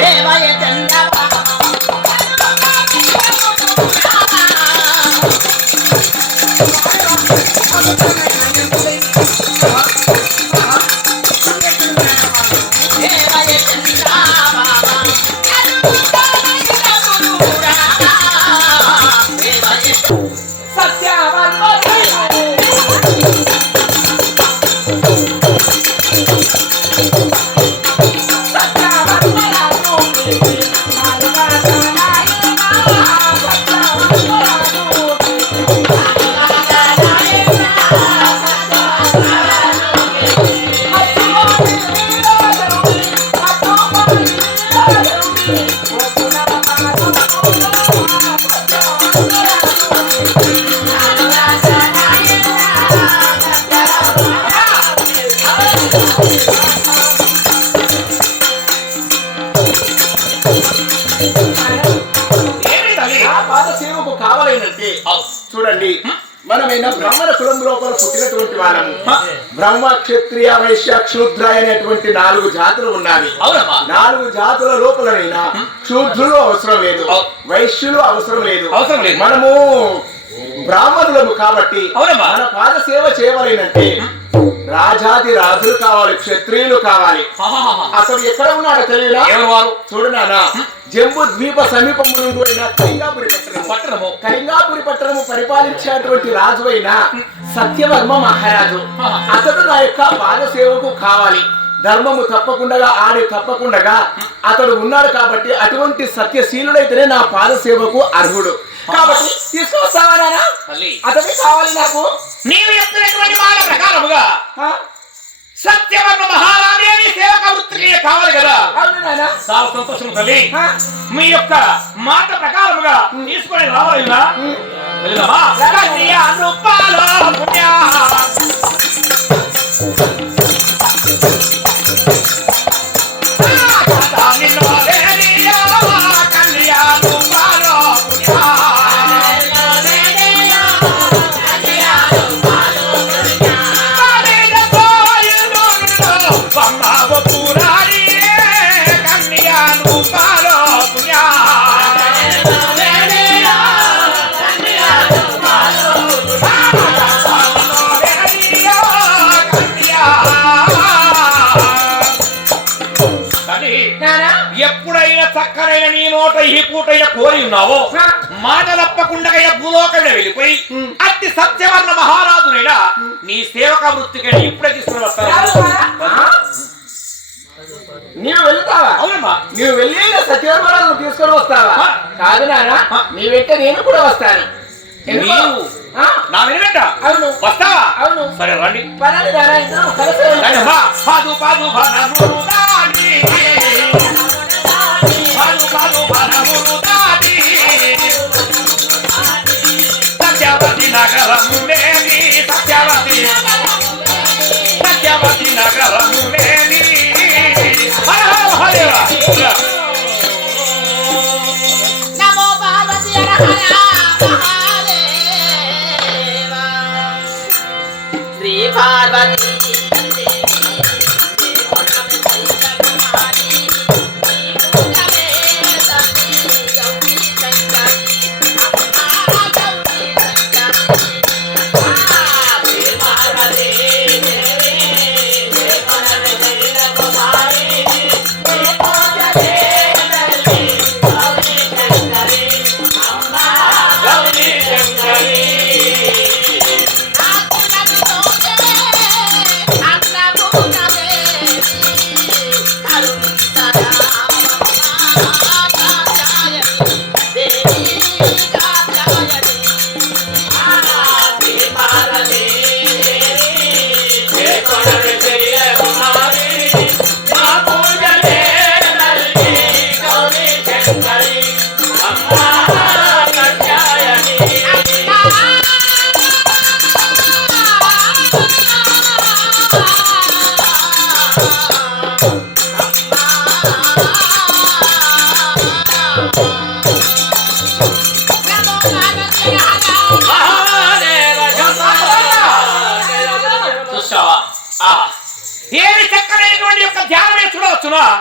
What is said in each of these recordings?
దేవయ చంద్రవా క్షత్రియ వైశ్య క్షూద్ర అనేటువంటి నాలుగు జాతులు ఉన్నాయి నాలుగు జాతుల లోపలనైనా క్షూద్రులు అవసరం లేదు. వైశ్యులు అవసరం లేదు అవసరం లేదు. మనము బ్రాహ్మణులము కాబట్టి. మన పాద సేవ చేయవలేనంటే రాజాది రాజులు కావాలి క్షత్రియులు కావాలి. అసలు ఎక్కడ ఉన్నాడో తెలియదా ఎవరు వారు? చూడు నాన్న జంబు ద్వీప సమీపంలో కళింగాపురి పట్టణము. కళింగాపురి పట్టణము పరిపాలించినటువంటి రాజు అయిన సత్యవర్మ మహారాజు. అతడు నా యొక్క పాద సేవకు కావాలి. ధర్మము తప్పకుండా ఆడి తప్పకుండా అతడు ఉన్నాడు కాబట్టి అటువంటి సత్యశీలుడైతేనే నా పాద సేవకు అర్హుడు. కాబట్టి తీసుకొస్తావా నాన్న తల్లి. అతనికి కావాలి నాకు. నీవు చెప్పినటువంటి మాట ప్రకారముగా? సత్యవర్మ మహారాణి అని సేవక వృత్తికి కావాలి కదా. చాలా సంతోషం తల్లి? మీ యొక్క మాట ప్రకారముగా తీసుకొని రావాలిగా పూటైన కోరి ఉన్నావో మాట తప్పకుండా భూలోకంలో వెళ్ళిపోయి అతి సత్యవర్ణ మహారాజునైనా నీ సేవక వృత్తికి ఇప్పుడే తీసుకుని వస్తాను నీవు వెళ్తావా? అవునమ్మా. నీవు వెళ్ళి సత్యవర్మరాజు తీసుకొని వస్తావా. కాదు నాన్న. నీ వెంట నేను కూడా వస్తాను? నీవు? నా అవును. వస్తావా? అవును. సరే రండి. పాదు పాదు. పాదు పాదు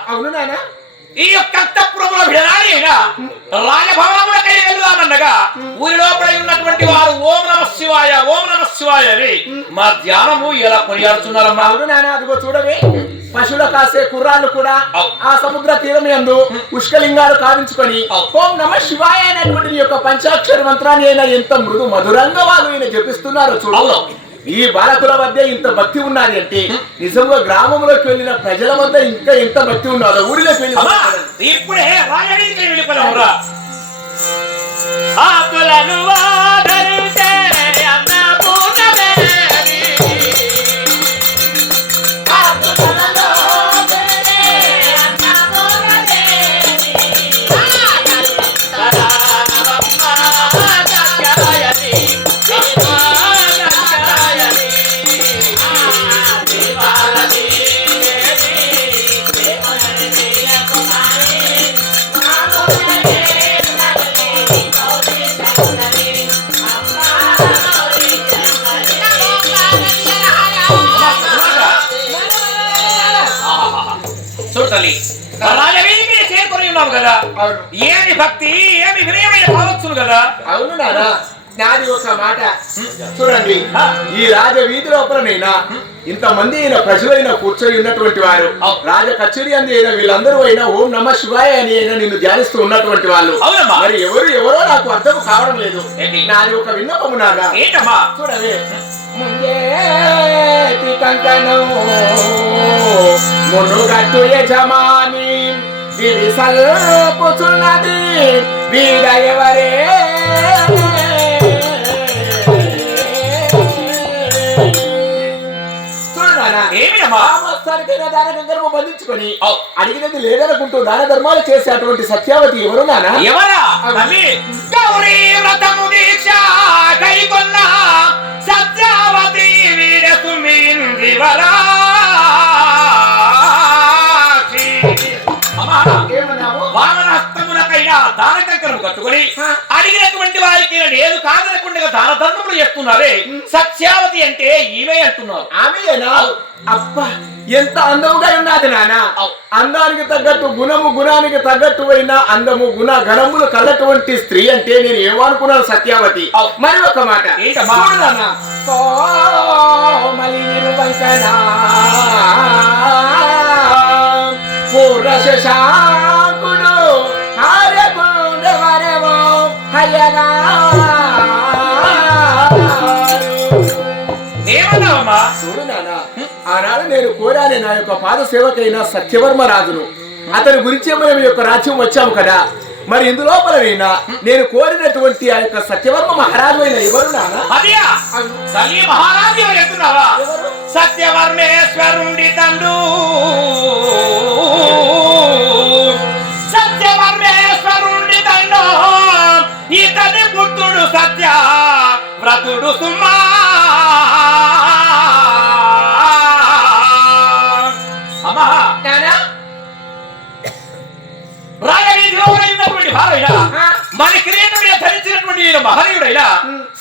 అవును? ఈ యొక్క అంతఃపురంలో విడనాడి వెళ్దామన్నగా ఊరి లోపల ఉన్నటువంటి వారు ఓం నమ శివాయ ఓం నమ శివాయ అని మా ధ్యానము ఎలా కొనియాడుతున్నారమ్మా. అవును నాన్న అదిగో చూడవే. పశువుల కాసే కుర్రాళ్ళు కూడా. ఆ సముద్ర తీరం యందు పుష్కలింగాలు కావించుకొని. ఓం నమ శివాయ అనేటువంటి యొక్క పంచాక్షర మంత్రాన్ని అయినా ఎంత మృదు మధురంగా వాళ్ళు ఈయన జపిస్తున్నారో చూడు. అవును. ఈ బాలకుల మధ్య ఇంత భక్తి ఉన్నది అంటే నిజంగా గ్రామంలోకి వెళ్ళిన ప్రజల మధ్య ఇంకా ఎంత భక్తి ఉన్నదో ఊరిలోకి వెళ్ళి ఇప్పుడే వెళ్ళిపోయావురా ఏమి భక్తి ఏమి వినయమైన కావచ్చును కదా? అవును నాన్న నాది ఒక మాట. చూడండి ఈ రాజ వీధి లోపలనైనా ఇంతమంది అయిన ప్రజలైన కూర్చొని ఉన్నటువంటి వారు. రాజ కచేరి అంది అయిన వీళ్ళందరూ అయినా ఓం నమ శివాయ అని అయినా నిన్ను ధ్యానిస్తూ ఉన్నటువంటి వాళ్ళు. అవునమ్మా. మరి ఎవరు ఎవరో నాకు అర్థం కావడం లేదు? నాది ఒక విన్నపము ఏంటమ్మా? చూడవే. ముంగేటి కంకణం మునుగట్టు యజమాని. విధి సల్పుచున్నది వీడ ఎవరే బంధించుకొని. అడిగినది లేదనుకుంటూ దాన ధర్మాలు చేసే అటువంటి సత్యావతి ఎవరు నానా ఎవరా? సత్యావతి వామనహస్తములకైనా దాన కట్టుకొని అడిగినటువంటి వారికి లేదు కాదనకుండా దాన ధర్మములు చేస్తున్నారే సత్యావతి అంటే ఈమె అంటున్నారు ఆమెనా అబ్బా ఎంత అందముగా ఉన్నది నాన్న. అందానికి తగ్గట్టు గుణము గుణానికి తగ్గట్టు అయిన అందము గుణ గణములు కలటువంటి స్త్రీ అంటే నేను ఏమనుకున్నాను సత్యావతి. మరి ఒక మాట. నాన్న. శశాంకుడు ఆర్యకుండ వరవో ఏమన్నావమ్మా? చూడు నాన్న ఆనాడు నేను కోరానే నా యొక్క పాద సేవకైన సత్యవర్మ రాజును. అతని గురించే మనం యొక్క రాజ్యం వచ్చాము కదా. మరి ఇందులోపలనైనా నేను కోరినటువంటి ఆ యొక్క సత్యవర్మ మహారాజు అయిన ఎవరు నాన్న? సత్యవర్మేశ్వరుండి తండు. సత్య వ్రతుడు సుమా. ఉన్నటువంటి మన కిరీటం ధరించినటువంటి మహనీయుడైన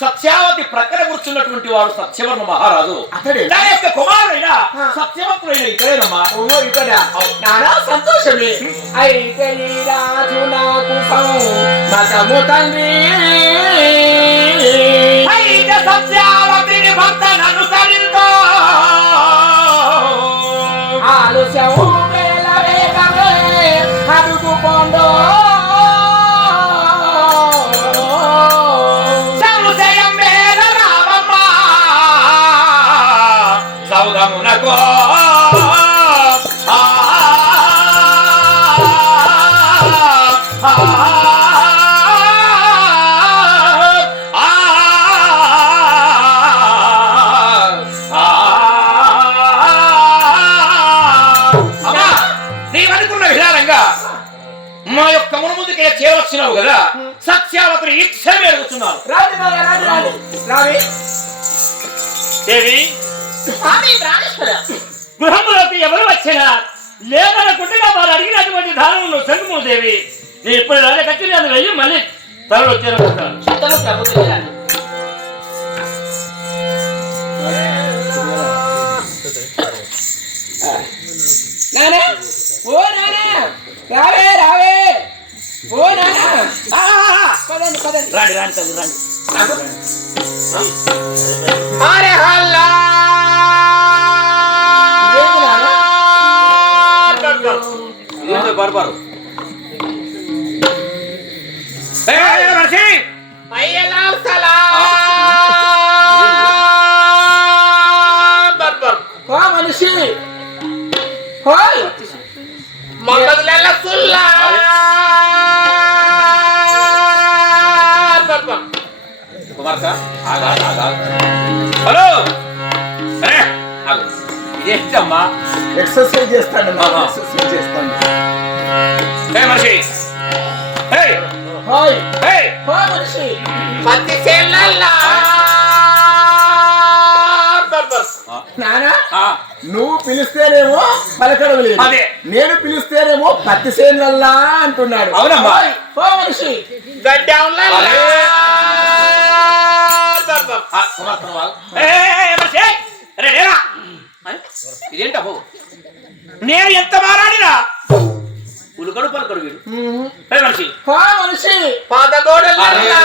సత్యావతి ప్రక్కన కూర్చున్నటువంటి వాడు సత్యవర్మ మహారాజు. అతడే? దాని యొక్క కుమారుడైన సత్యవంతుడైన ఇతడేనమ్మా. ఓహో నానా సంతోషమే. అయితే రాజు నాకు మతము తండ్రి. అయితే సత్యావతిని ఆలస్యము వేల సౌదమునకో మా యొక్క మునుముందుకే చేరవచ్చినావు కదా సత్యావతిని ఇచ్చమే అడుగుతున్నాను దేవి గృహంలోకి ఎవరు వచ్చినా లేదనుకుంటుగా వారు అడిగినటువంటి దానంలో సంగము దేవి. నేను ఇప్పుడు రాజా కచ్చి నేను వెళ్ళి మళ్ళీ నానే ఓ నానే రావే రావే. ఓ. పదండి పదండి. రాండి రాండి తల్లి రాండి. అరే హల్లా గడపరు మనిషి! మొహమ్మద్ల సుల్లా! కుమార్ సార్ ఆగా ఆగా హలో! ఇదేంటమ్మా? ఎక్సర్సైజ్ చేస్తాను ఎక్సర్సైజ్ చేస్తాను. నువ్వు పిలిస్తేనేమో పలకడం లేదు. అదే. నేను పిలిస్తేనేమో పత్తి సేనల్లా అంటున్నాడు. అవునమ్మా. ఓ నేను ఎంత మారాడినా ఉడకడు పలకడు వీడు. మనిషి? మనిషి.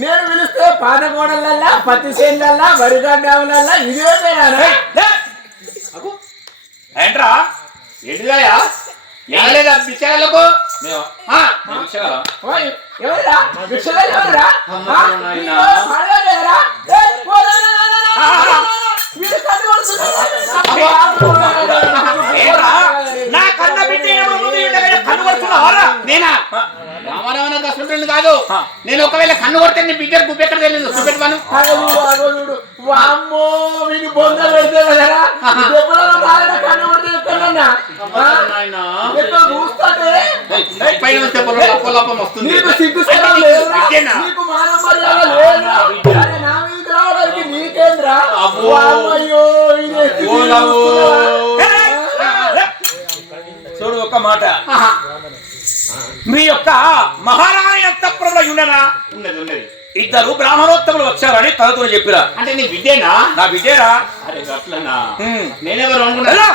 నేను పిలిస్తే పాదగోడల పత్తి చేనులల్లా వరిగడ్డాములల్లా ఇదే ఏంట్రా? ఏంటిదయా ఏలేదా నా కన్న బిడ్డ కన్నుగొడుతున్నావరా నేనా రామారావు కష్టపడి కాదు నేను ఒకవేళ కన్ను కొడితే నీ బిడ్డకు గుప్పి ఎక్కడ తెలియదు చూపెట్టమను వస్తుంది. నీకేంద్రా? చూడు ఒక మాట మీ యొక్క మహారాణి అంతఃపురంలో ఉన్నది ఉన్నది ఇద్దరు బ్రాహ్మణోత్తములు వచ్చారని తనతో చెప్పిరా అంటే నీ బిడ్డేనా నా బిడ్డేరా అరే అట్లనా. నేనెవరు అనుకున్నా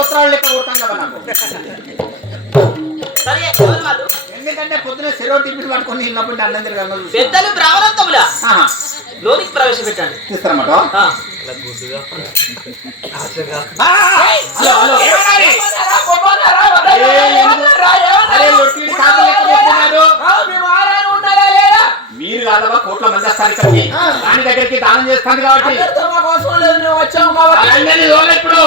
గోత్రాలు లెక్క కొడుతున్నావా నాకు ఎందుకంటే పొద్దున సెలవు టిఫిన్ పట్టుకొని వెళ్ళినప్పుడు అన్నం తిరగదు పెద్దలు బ్రాహ్మణత్వములా? లోనికి ప్రవేశపెట్టాను ఇస్తారన్నమాట మీరు కాదవా కోట్ల మంది వస్తారు ఇక్కడికి. దాని దగ్గరికి దానం చేస్తాను కాబట్టి. వచ్చాము ఇప్పుడు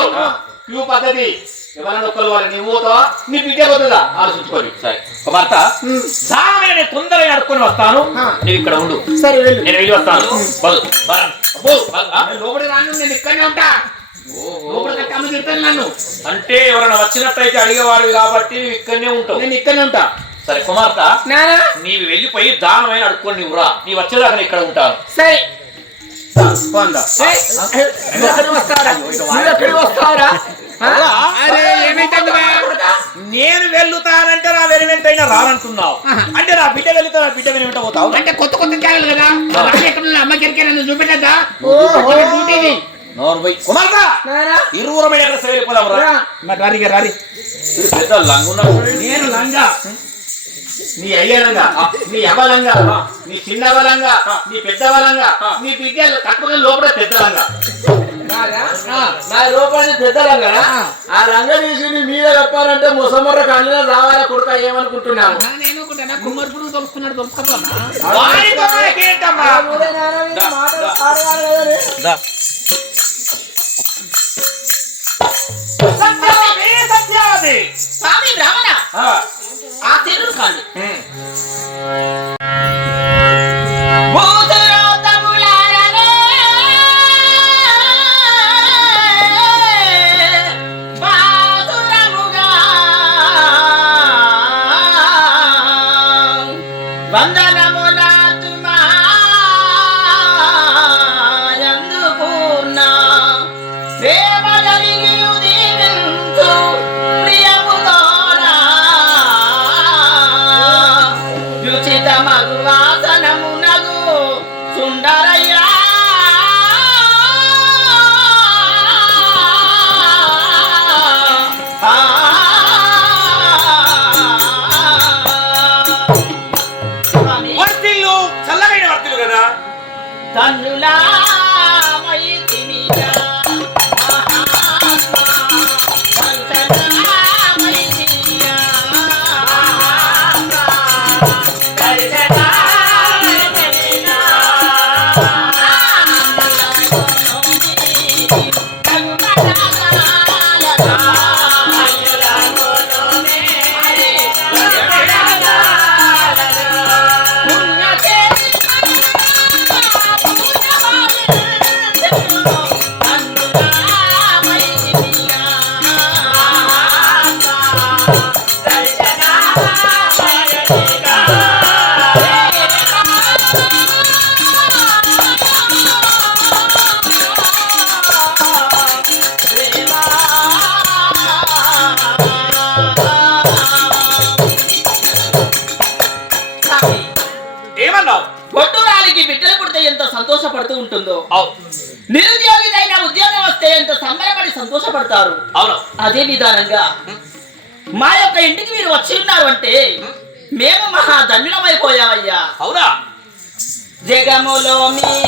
క్యూ పద్ధతి. ఎవరైనా ఒక్కరు వాళ్ళు నీ పోతావా నీ బిడ్డ పోతుందా? ఆలోచించుకోరు సరే. కుమార్తె సామెన నేను తొందరగా నడుకొని వస్తాను. నువ్వు ఇక్కడ ఉండు. సరే వెళ్ళు. నేను వెళ్ళి వస్తాను. బదు, బరా. అబ్బో, ఆ, నేను లోపలికి రాను నేను ఇక్కడనే ఉంటా. నన్ను. అంటే ఎవరైనా వచ్చినట్టయితే అడిగేవాడు కాబట్టి నువ్వు ఇక్కడనే ఉంటావు. నేను ఇక్కడనే ఉంటా. సరే కుమార్తె. నీవు వెళ్ళిపోయి దానమైన అడుక్కొని నువ్వు రా. నీ వచ్చేదాకా ఇక్కడ ఉంటాను. సరే. నేను వెళ్తానంటే నా వెను వెంటైనా రానంటున్నావు. అంటే నా బిడ్డ వెళ్తా బిడ్డ వెనువెంట పోతావు? అంటే కొత్త కొత్త చేయాలి కదా? అమ్మకి నన్ను చూపెట్టద్దా? ఇరువురమైన సేవలు రా నేను లంగా. నీ అయ్యారంగా నీ అవలంగా నీ చిన్న చిన్నవలంగా నీ పెద్దవలంగా నీ బిడ్డ తక్కువ లోపల పెద్దలంగా. నా రూపాన్ని పెద్దలంగా? ఆ. రంగ తీసి మీద చెప్పాలంటే ముసమర్ర కళ్ళ రావాలా కొడుక ఏమనుకుంటున్నాను కుమ్మర్పుడు తొలుసుకున్నాడు తొలుసుకోపోనా స్వామి అదే విధానంగా. మా యొక్క ఇంటికి మీరు వచ్చి ఉన్నారు అంటే మేము మహా ధన్యులమైపోయామయ్యా. అవునా? జగములో మీరే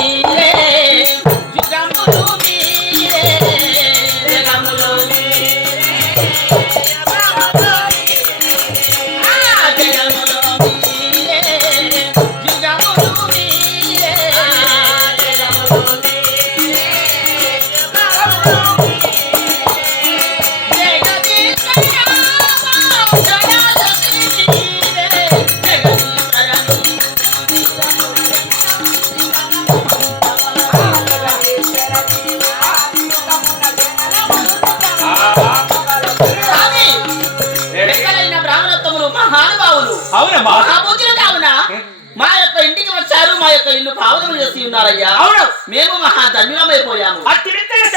మహానుభావులు అవునమ్మా. మహాబుద్ధులు కావున మా యొక్క ఇంటికి వచ్చారు మా యొక్క ఇల్లు పావనం చేసి ఉన్నారయ్యా. అవును. మేము మహా ధన్యులమైపోయాము అతి వింతగా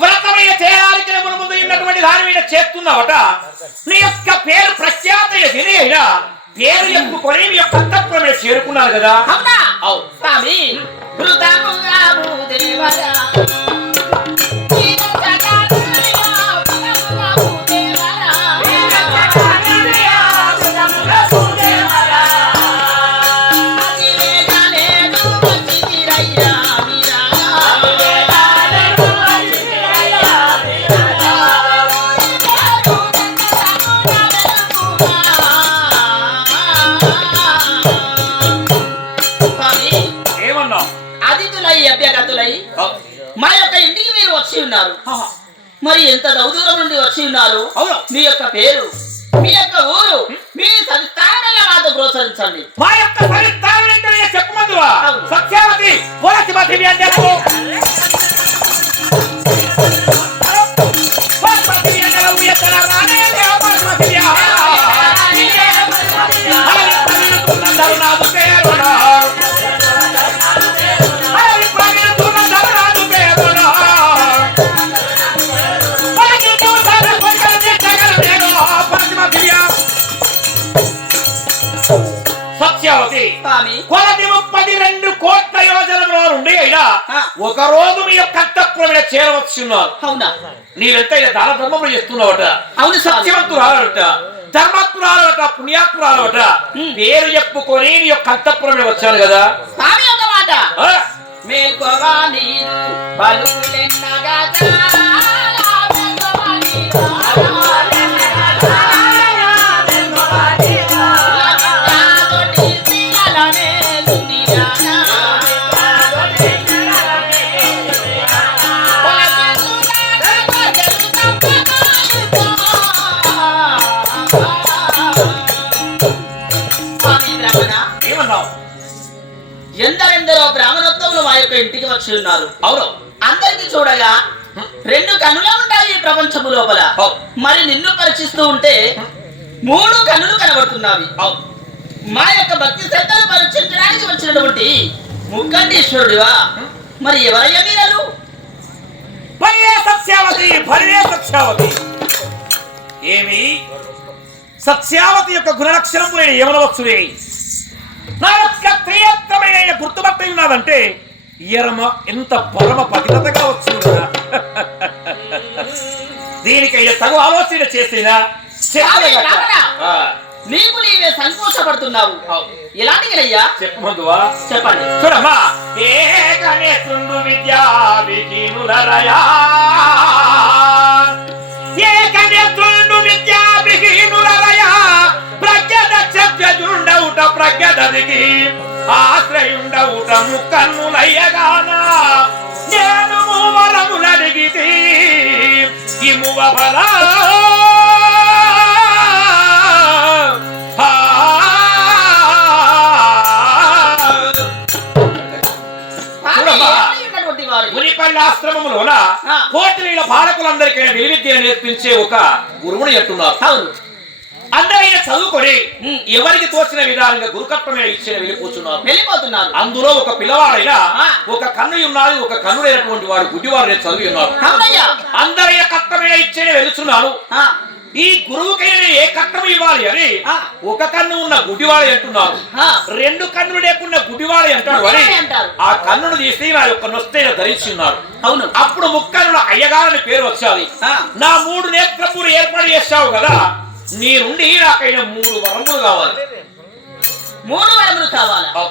వ్రతమైన చేయడానికి మన ముందు ఉన్నటువంటి దాని మీద చేస్తున్నావట. నీ యొక్క పేరు ప్రఖ్యాతైన విని అయినా పేరు చెప్పుకొని నీ యొక్క చేరుకున్నారు కదా. అవునా? స్వామి అతిథులై అభ్యగతులై మా యొక్క ఇంటికి మీరు వచ్చి ఉన్నారు. మరి ఎంత దౌదూరం నుండి వచ్చి ఉన్నారు. మీ యొక్క పేరు మీ యొక్క ఊరు మీ సంస్థానంగా మాతో ప్రోత్సహించండి. మా యొక్క చెప్పమందువా? అవును. సత్యావతి పోలసిమతి పోలసిమతి వ్యంజనము ఎత్తన సత్యావతి కొలది ముప్పది రెండు కోట్ల యోజనలో నుండి అయినా. ఒక రోజు మీ యొక్క అంతఃపురం మీద చేరవచ్చున్నారు. అవునా? నీవెంత ఇలా దాన ధర్మములు చేస్తున్నావట. అవును సత్యవంతురాలట. ధర్మత్తురాలట పుణ్యాత్మురాలట పేరు చెప్పుకొని నీ యొక్క అంతఃపురం మీద వచ్చాను కదా. స్వామి ఒక మాట. ఆ? మేల్కోవా నీరు పలుకులెన్నగా ఎందరెందరో బ్రాహ్మణోత్తములు మా యొక్క ఇంటికి వచ్చి ఉన్నారు. అవును. అందరికి చూడగా రెండు కనులు ఉంటాయి ఈ ప్రపంచము లోపల. మరి నిన్ను పరీక్షిస్తూ ఉంటే మూడు కనులు కనబడుతున్నావి. మా యొక్క భక్తి శ్రద్ధలు పరీక్షించడానికి వచ్చినటువంటి ముక్కండీశ్వరుడివా మరి ఎవరయ్యా మీరలు సత్యావతి ఏమి? సత్యావతి యొక్క గుణలక్షణములైన ఏమనవచ్చునే నా యొక్క ప్రియత్తమైన గుర్తుపట్ట ఉన్నదంటే ఎరమ ఎంత పరమ పతిలతగా వచ్చిందా దీనికైనా తగు ఆలోచన చేసినా? నీకు నీవే సంతోషపడుతున్నావు. ఎలాంటిదయ్యా? చెప్పు మందువా? చెప్పండి. చూడమ్మా. ఏకనేత్రుండు విద్యా విహీనులరయా సత్యజుండవుట ప్రజ్ఞదదికి ఆశ్రయుండవుట ముక్కన్నులయ్యగాన నేను మూవరములడిగితి ఈ మువబలా కాదే, చూడమ్మా. ఏమై ఉన్నటువంటి వారు మునిపల్లి ఆశ్రమములోన ఆ. కోటిలీల బాలకులందరికీ విలువిద్యను నేర్పించే ఒక గురువుని అంటున్నారు అందరైన చదువుకొని. ఎవరికి తోచిన విధానంగా గురుకత్వమే ఇచ్చిన వెళ్ళిపోతున్నారు వెళ్ళిపోతున్నారు అందులో ఒక పిల్లవాడైన. ఒక కన్ను ఉన్నది ఒక కన్ను లేనటువంటి వాడు గుడ్డివాడు చదివి ఉన్నారు అవునయ్యా అందరైన కర్తమైన ఇచ్చేనే వెళుతున్నారు ఈ గురువుకైనా ఏ కర్తం ఇవ్వాలి అని. ఒక కన్ను ఉన్న గుడ్డివాడు అంటున్నారు. రెండు కన్నులు లేకుండా గుడ్డివాడు అంటాడు అని. ఆ కన్నును తీసి నా యొక్క నొస్తైన ధరించి ఉన్నారు అవును అప్పుడు ముక్కనుల అయ్యగారని పేరు వచ్చాది ఆ. నా మూడు నేత్రములు ఏర్పాటు చేశావు కదా నీ నుండి నాకైనా మూడు వరములు కావాలి. మూడు వరములు కావాలా.